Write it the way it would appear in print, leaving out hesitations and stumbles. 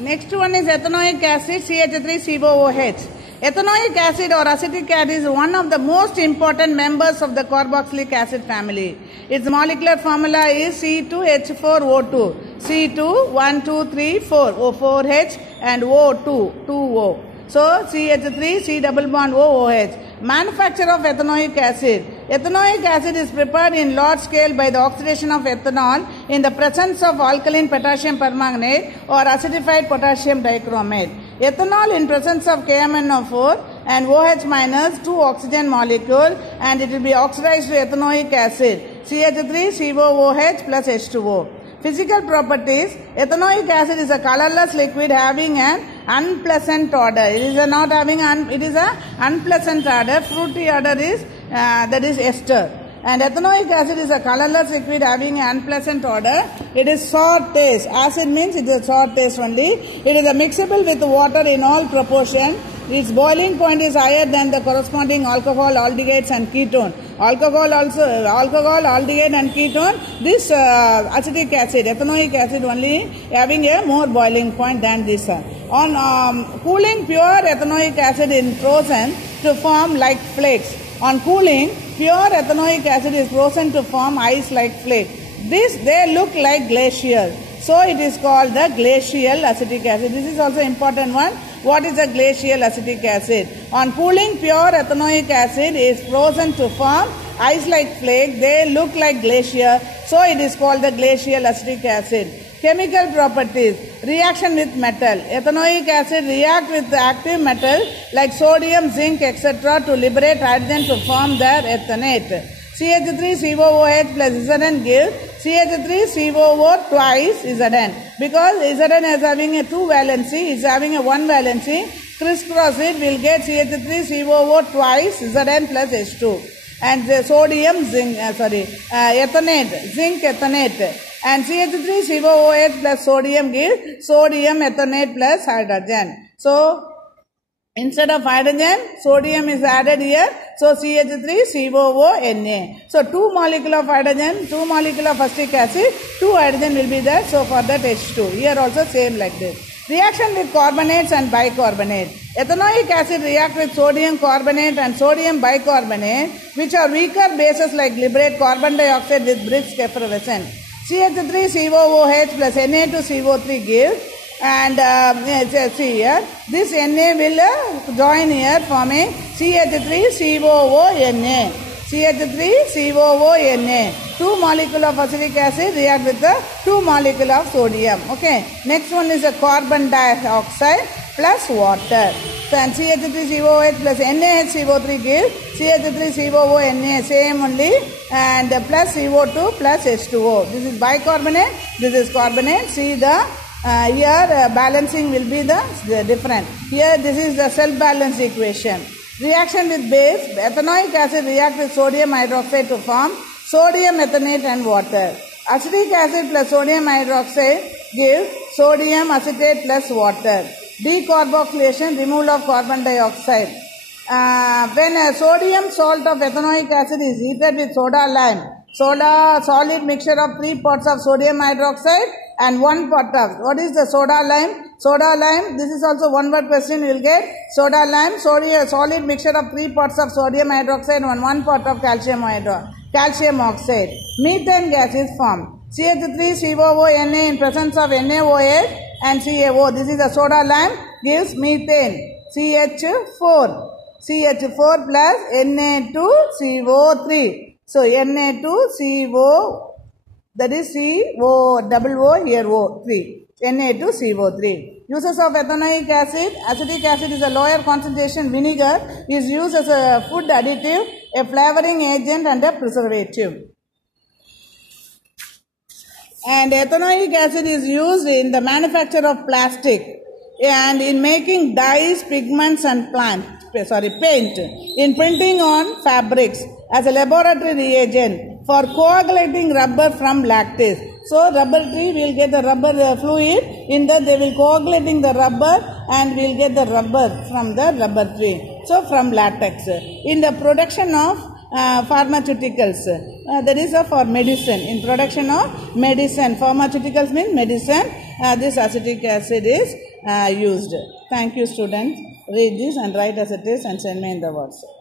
Next one is ethanoic acid, CH3COOH. Ethanoic acid or acetic acid is one of the most important members of the carboxylic acid family. Its molecular formula is C2H4O2. C2, 1, 2, 3, 4. O4H and O2, 2O. So, CH3, C double bond OOH. Manufacture of ethanoic acid. Ethanoic acid is prepared in large scale by the oxidation of ethanol in the presence of alkaline potassium permanganate or acidified potassium dichromate. Ethanol in presence of KMnO4 and OH minus 2 oxygen molecule, and it will be oxidized to ethanoic acid CH3COOH plus H2O. Physical properties. Ethanoic acid is a colorless liquid having an unpleasant odor. It is not having it is a unpleasant odor. Fruity odor is that is ester. And ethanoic acid is a colorless liquid having an unpleasant odor. It is sour taste. Acid means it is a sour taste only. It is mixable with water in all proportion. Its boiling point is higher than the corresponding alcohol, aldehydes and ketone. Alcohol, aldehyde and ketone. This acetic acid, ethanoic acid only having a more boiling point than this. On cooling, pure ethanoic acid is frozen to form like flakes. On cooling, pure ethanoic acid is frozen to form ice like flake. They look like glacier. So it is called the glacial acetic acid. This is also important one. What is a glacial acetic acid? On cooling, pure ethanoic acid is frozen to form ice like flake. They look like glacier. So it is called the glacial acetic acid. Chemical properties. Reaction with metal. Ethanoic acid react with active metal like sodium, zinc, etc. to liberate hydrogen to form their ethanate. CH3COOH plus Zn gives CH3COO twice Zn. Because Zn is having a 2 valency, is having a 1 valency. Crisscross it, will get CH3COO twice Zn plus H2. And the sodium, zinc, ethanate, zinc ethanate. And CH3COOH plus sodium gives sodium ethanate plus hydrogen. So, instead of hydrogen, sodium is added here. So, CH3COONA. So, 2 molecule of hydrogen, 2 molecule of acetic acid, 2 hydrogen will be there. So, for that H2. Here also same like this. Reaction with carbonates and bicarbonate. Ethanoic acid react with sodium carbonate and sodium bicarbonate, which are weaker bases like liberate carbon dioxide with brisk effervescent. CH3COOH plus Na2CO3 gives, and see here, this Na will join here forming CH3COONA. CH3COONA. 2 molecule of acetic acid react with the 2 molecule of sodium. Okay. Next one is a carbon dioxide plus water. So, and CH3COOH plus NaHCO3 gives CH3COONA same only, and plus CO2 plus H2O. This is bicarbonate, this is carbonate. See the here balancing will be the different. Here this is the self-balance equation. Reaction with base. Ethanoic acid react with sodium hydroxide to form sodium ethanate and water. Acetic acid plus sodium hydroxide gives sodium acetate plus water. Decarboxylation, removal of carbon dioxide. When a sodium salt of ethanoic acid is heated with soda lime, solid mixture of 3 parts of sodium hydroxide and 1 part of, what is the soda lime? Soda lime, this is also one word question you will get. Soda lime, solid mixture of 3 parts of sodium hydroxide and 1 part of calcium oxide. Methane gas is formed. CH3COONA in presence of NaOH and CaO. This is the soda lime, gives methane. CH4 plus Na2CO3. So, Na2CO, that is CO, double O, here O, 3. Na2CO3. Uses of ethanoic acid. Acetic acid is a lower concentration vinegar, is used as a food additive, a flavoring agent and a preservative. And ethanoic acid is used in the manufacture of plastic and in making dyes, pigments and paint, in printing on fabrics, as a laboratory reagent for coagulating rubber from lactase. So, rubber tree will get the rubber fluid, in that they will coagulating the rubber and we will get the rubber from the rubber tree. So, from latex. In the production of pharmaceuticals, that is for medicine. In production of medicine, pharmaceuticals means medicine. This acetic acid is used. Thank you, students. Read this and write as it is and send me in the WhatsApp.